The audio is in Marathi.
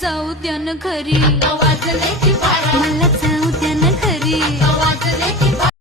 जाऊ द्या ना घरी वाजले की बारा मला जाऊ द्या ना घरी